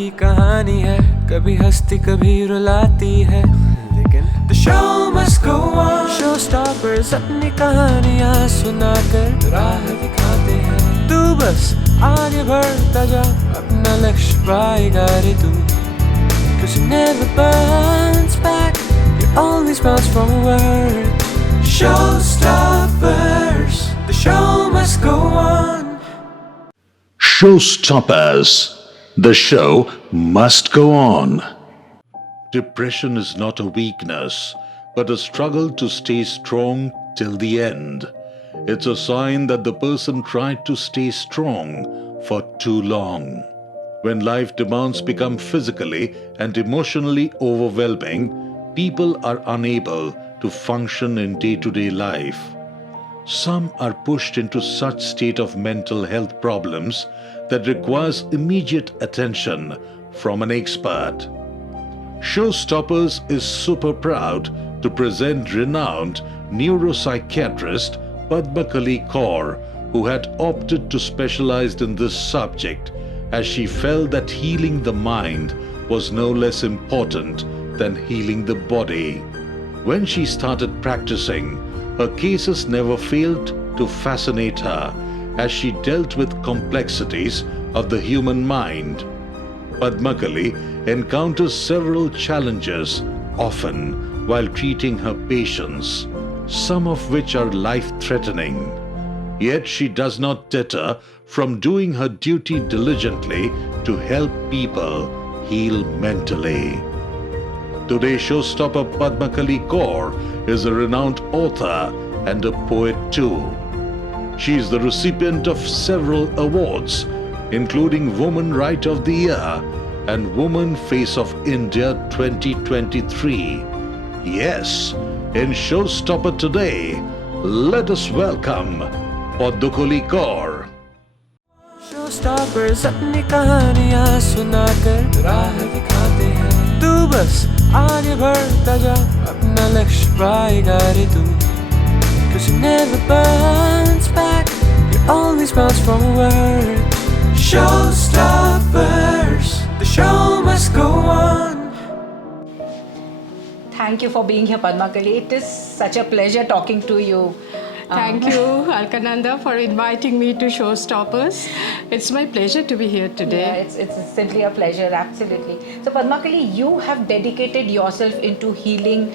की कहानी है, कभी हंसती कभी रुलाती है, लेकिन The show must go on. Showstoppers अपनी कहानियाँ सुनाकर राह दिखाते हैं। तू बस आगे बढ़ता जा, अपना लक्ष्य पाएगा रे तू। Cause you never bounce back, you always bounce forward. Showstoppers, the show must go on. Showstoppers, the show must go on. Depression is not a weakness, but a struggle to stay strong till the end. It's a sign that the person tried to stay strong for too long. When life demands become physically and emotionally overwhelming, people are unable to function in day-to-day life. Some are pushed into such state of mental health problems that requires immediate attention from an expert. Showstoppers is super proud to present renowned neuropsychiatrist Padmakali Kar, who had opted to specialize in this subject as she felt that healing the mind was no less important than healing the body. When she started practicing, her cases never failed to fascinate her as she dealt with complexities of the human mind. Padmakali encounters several challenges often while treating her patients, some of which are life-threatening. Yet she does not deter from doing her duty diligently to help people heal mentally. Today, Showstopper Padmakali Kar is a renowned author and a poet too. She is the recipient of several awards, including Woman Writer of the Year and Woman Face of India 2023. Yes, in Showstopper today, let us welcome Padmakali Kar. Showstoppers अपनी कहानियाँ सुनाकर राह दिखाते हैं। तू बस आगे बढ़ता जा, अपना लक्ष्य पाएगा रे तू। Cause you never bounce back, you always bounce forward. Showstoppers, the show must go on. Thank you for being here, Padmakali. It is such a pleasure talking to you. Thank you, Alkananda, for inviting me to Showstoppers. It's my pleasure to be here today. Yeah, it's simply a pleasure, absolutely. So, Padmakali, you have dedicated yourself into healing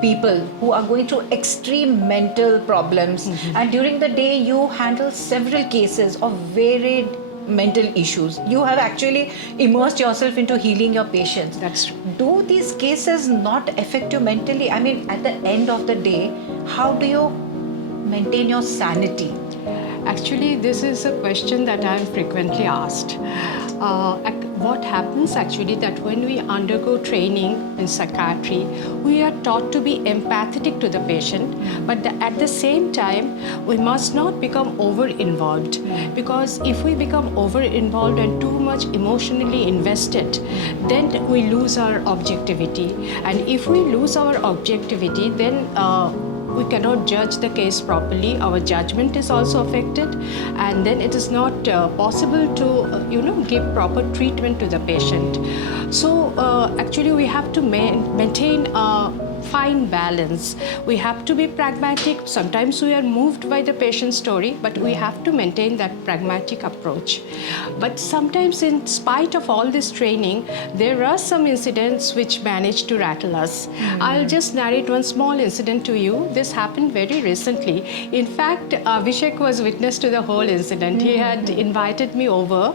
people who are going through extreme mental problems. And during the day, you handle several cases of varied mental issues. You have actually immersed yourself into healing your patients. That's true. Do these cases not affect you mentally? I mean, at the end of the day, how do you maintain your sanity? Actually, this is a question that I am frequently asked. What happens actually that when we undergo training in psychiatry, we are taught to be empathetic to the patient, but at the same time, we must not become over-involved, because if we become over-involved and too much emotionally invested, then we lose our objectivity. And if we lose our objectivity, then we cannot judge the case properly. Our judgment is also affected, and then it is not possible to give proper treatment to the patient. So actually we have to maintain a fine balance. We have to be pragmatic. Sometimes we are moved by the patient's story, but we have to maintain that pragmatic approach. But sometimes, in spite of all this training, there are some incidents which manage to rattle us. I'll just narrate one small incident to you. This happened very recently. In fact, Abhishek was witness to the whole incident. He had invited me over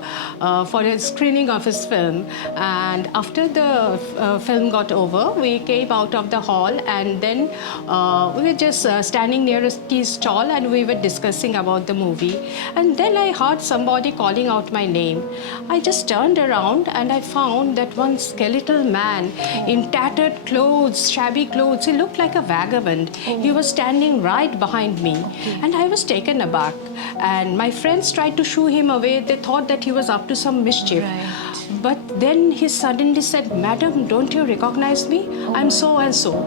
for a screening of his film, and after the film got over, we came out of the hall, and then we were just standing near a tea stall, and we were discussing about the movie. And then I heard somebody calling out my name. I just turned around and I found that one skeletal man in tattered clothes, shabby clothes. He looked like a vagabond. He was standing right behind me, and I was taken aback. And my friends tried to shoo him away. They thought that he was up to some mischief. But then he suddenly said, "Madam, don't you recognize me? I'm so and so."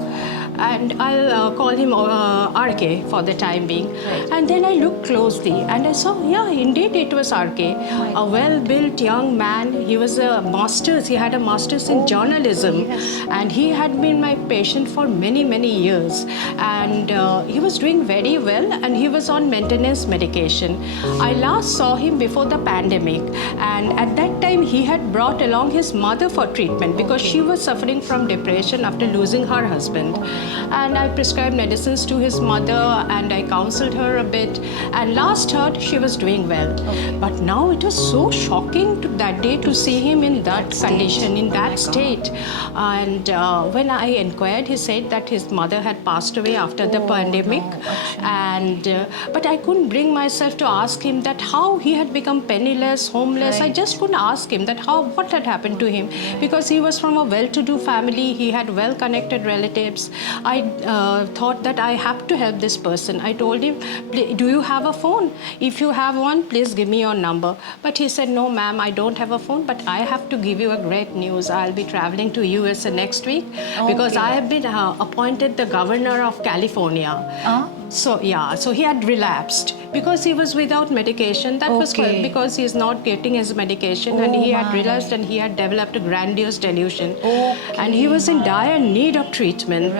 and I'll call him RK for the time being. Right. And then I looked closely and I saw, yeah, indeed it was RK, a well-built young man. He was a master's, he had a master's in journalism, yes. and he had been my patient for many, many years. And he was doing very well, and he was on maintenance medication. I last saw him before the pandemic, and at that time he had brought along his mother for treatment because she was suffering from depression after losing her husband. And I prescribed medicines to his mother and I counseled her a bit, and last heard she was doing well. But now it was so shocking that day to see him in that condition, in that state. And when I inquired, he said that his mother had passed away after the pandemic. And but I couldn't bring myself to ask him that how he had become penniless, homeless. I just couldn't ask him that what had happened to him, because he was from a well-to-do family. He had well-connected relatives. I thought that I have to help this person. I told him, do you have a phone? If you have one, please give me your number. But he said, no ma'am, I don't have a phone, but I have to give you a great news. I'll be traveling to USA next week because I have been appointed the governor of California. So yeah, so he had relapsed because he was without medication. That was because he is not getting his medication, and he had relapsed and he had developed a grandiose delusion. And he was in dire need of treatment.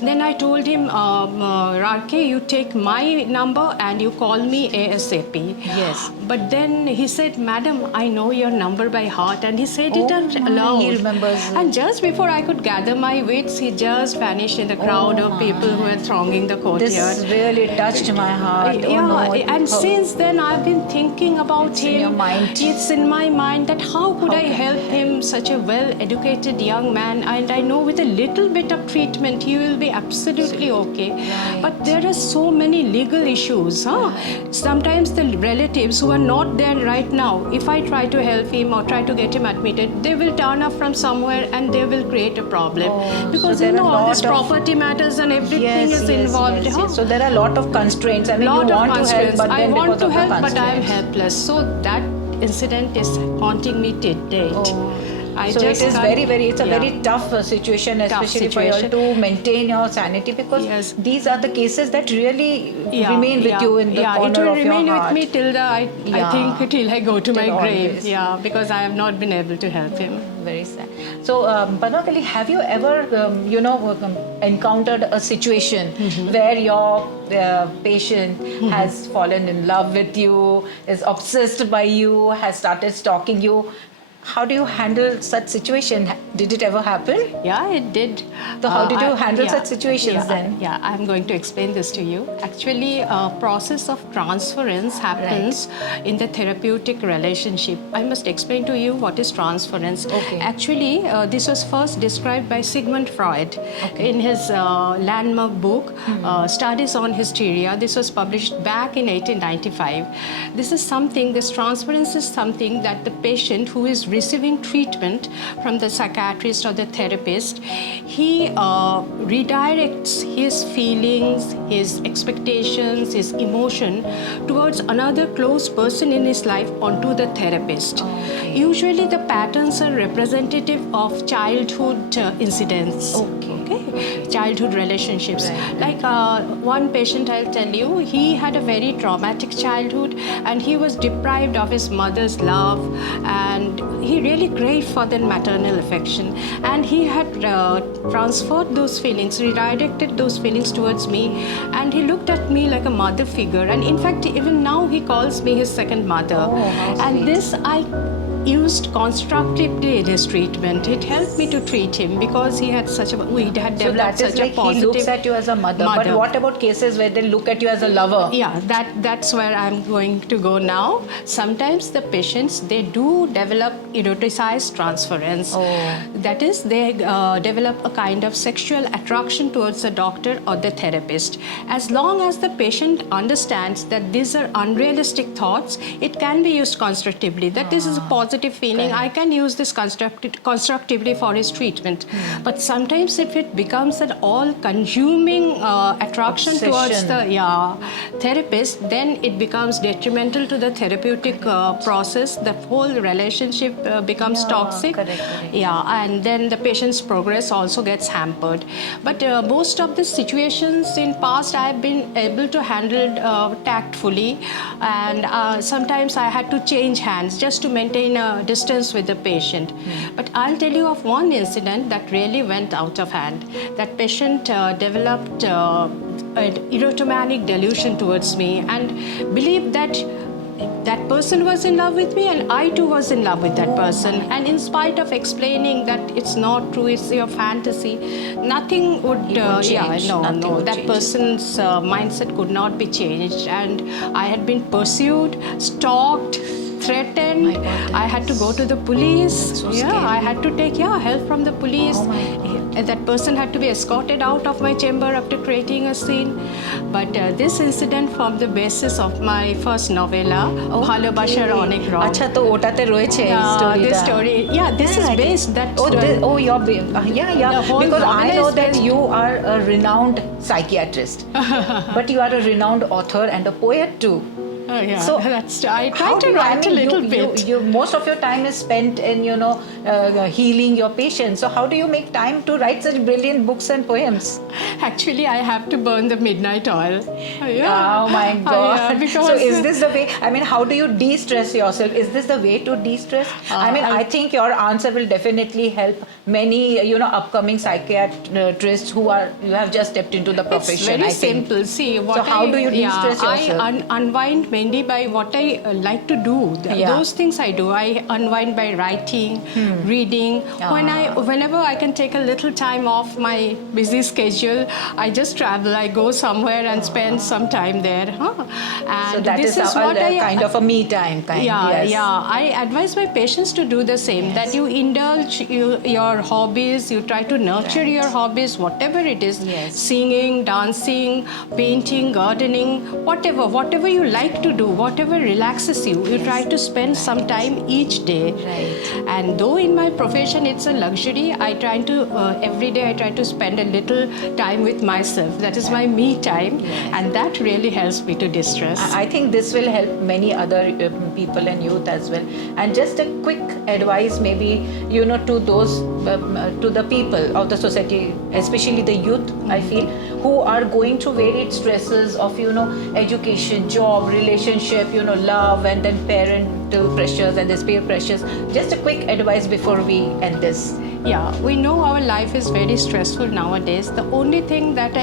Then I told him, Rarke, you take my number and you call me ASAP. Yes. But then he said, madam, I know your number by heart. And he said it out loud. He remembers. And just before I could gather my wits, he just vanished in the crowd of people who were thronging the courtyard. This really touched my heart. And since then I've been thinking about him. In your mind. It's in my mind that how could I help him, such a well-educated young man, and I know with a little bit of treatment he will be absolutely okay. But there are so many legal issues. Sometimes the relatives who are not there right now, if I try to help him or try to get him admitted, they will turn up from somewhere and they will create a problem. Because so all these property matters and everything is involved. So there are a lot of constraints. I mean, you want to help, but then I want because to of the help, but I am constraints. helpless. So that incident is haunting me till date. So it is it's a very tough situation, especially for you all to maintain your sanity, because these are the cases that really remain with you in the corner it will of your remain heart. with me till I think till I go to my grave. Always. Because I have not been able to help him. Very sad. So, Padmakali, have you ever, encountered a situation where your patient has fallen in love with you, is obsessed by you, has started stalking you? How do you handle such situation? Did it ever happen? Yeah, it did. So how did you handle such situations then? I'm going to explain this to you. Actually, a process of transference happens in the therapeutic relationship. I must explain to you what is transference. Actually, this was first described by Sigmund Freud in his landmark book, Studies on Hysteria. This was published back in 1895. This transference is something that the patient who is receiving treatment from the psychiatrist or the therapist, he redirects his feelings, his expectations, his emotion towards another close person in his life onto the therapist. Usually the patterns are representative of childhood incidents. Childhood relationships. Like one patient, I'll tell you, he had a very traumatic childhood and he was deprived of his mother's love, and he really craved for that maternal affection, and he had transferred those feelings, redirected those feelings towards me, and he looked at me like a mother figure, and in fact even now he calls me his second mother. And this I used constructively in his treatment. It helped me to treat him because he had developed such a positive. He looks at you as a mother. But what about cases where they look at you as a lover? Yeah, that's where I'm going to go now. Sometimes the patients, they do develop eroticized transference. That is, they develop a kind of sexual attraction towards the doctor or the therapist. As long as the patient understands that these are unrealistic thoughts, it can be used constructively. That this is a positive feeling. I can use this constructively for his treatment. But sometimes if it becomes an all-consuming attraction towards the therapist, then it becomes detrimental to the therapeutic process. The whole relationship becomes Yeah, toxic. correct. Yeah, and then the patient's progress also gets hampered. But most of the situations in past I've been able to handle tactfully, and sometimes I had to change hands just to maintain a distance with the patient. But I'll tell you of one incident that really went out of hand. That patient developed an erotomanic delusion towards me and believed that that person was in love with me and I too was in love with that person. And in spite of explaining that it's not true, it's your fantasy, nothing would, change. Nothing would that change. person's mindset could not be changed. And I had been pursued, stalked, threatened. My God, I had to go to the police. That's so yeah, scary. I had to take help from the police. Oh my God. And that person had to be escorted out of my chamber after creating a scene. But this incident formed the basis of my first novella, Bhalobashar Onek Rong. আচ্ছা তো ওটাতে রয়েছে এই This স্টোরিটা story, this is based that. Yeah. The whole Because I novel know is that based- you are a renowned psychiatrist, but you are a renowned author and a poet too. So I try to write a little bit. You most of your time is spent in healing your patients. So how do you make time to write such brilliant books and poems? Actually, I have to burn the midnight oil. Oh my God! Because So is this the way? I mean, how do you de-stress yourself? Is this the way to de-stress? I think your answer will definitely help many upcoming psychiatrists who have just stepped into the profession. It's very I think. simple. See, what So how do you de-stress yourself? I unwind mainly by what I like to do. Those things I do. I unwind by writing, reading. Whenever I can take a little time off my busy schedule, I just travel. I go somewhere and spend some time there. And So that this is what I kind of a me time kind. Yes. I advise my patients to do the same. That you indulge your hobbies. You try to nurture your hobbies, whatever it is. Yes. Singing, dancing, painting, gardening, whatever you like to do, whatever relaxes you. You try to spend some time each day. Right. And though in my profession it's a luxury, I try to every day I try to spend a little time with myself. That is my me time, and that really helps me to distress. I think this will help many other people and youth as well. And just a quick advice, maybe to those to the people of the society, especially the youth, I feel, who are going through varied stresses of education, job, relationship, love, and then parental pressures and this peer pressures. Just a quick advice before we end this. Yeah, we know our life is very stressful nowadays. The only thing that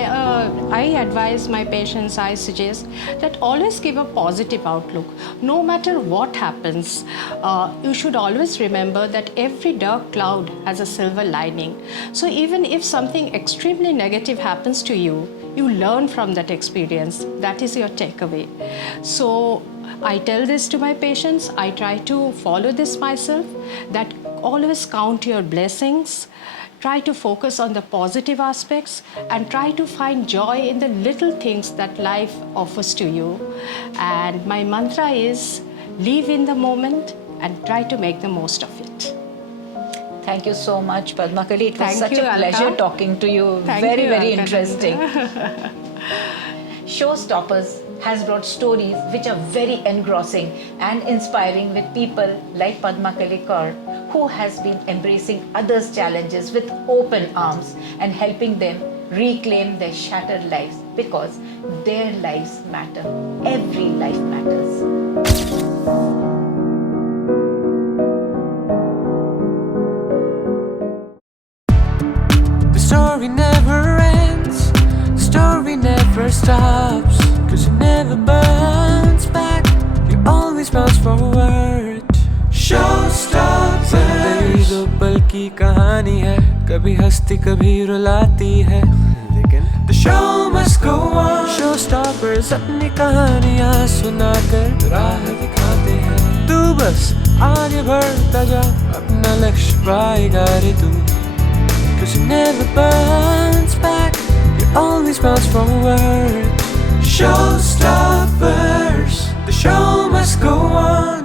I advise my patients, I suggest that always give a positive outlook. No matter what happens, you should always remember that every dark cloud has a silver lining. So even if something extremely negative happens to you, you learn from that experience. That is your takeaway. So I tell this to my patients. I try to follow this myself, that always count your blessings, try to focus on the positive aspects, and try to find joy in the little things that life offers to you. And my mantra is live in the moment and try to make the most of it. Thank you so much, Padmakali. It was Thank such you, a pleasure Alka. talking to you. Thank Very, you, very Alka. interesting. Showstoppers has brought stories which are very engrossing and inspiring with people like Padmakali Kar, who has been embracing others' challenges with open arms and helping them reclaim their shattered lives, because their lives matter. Every life matters. The story never ends, the story never stops, 'cause it never burns back, you always bounce forward. Showstopper, जिंदगी दो पल की कहानी है, कभी हंसती कभी रुलाती है, लेकिन the show must go on. Showstoppers अपनी कहानियाँ सुनाकर राह दिखाते हैं. तू बस आगे बढ़ता जा, अपना लक्ष्य पाएगा रे तू. 'Cause it never burns back, you always bounce forward. Showstoppers, the show must go on.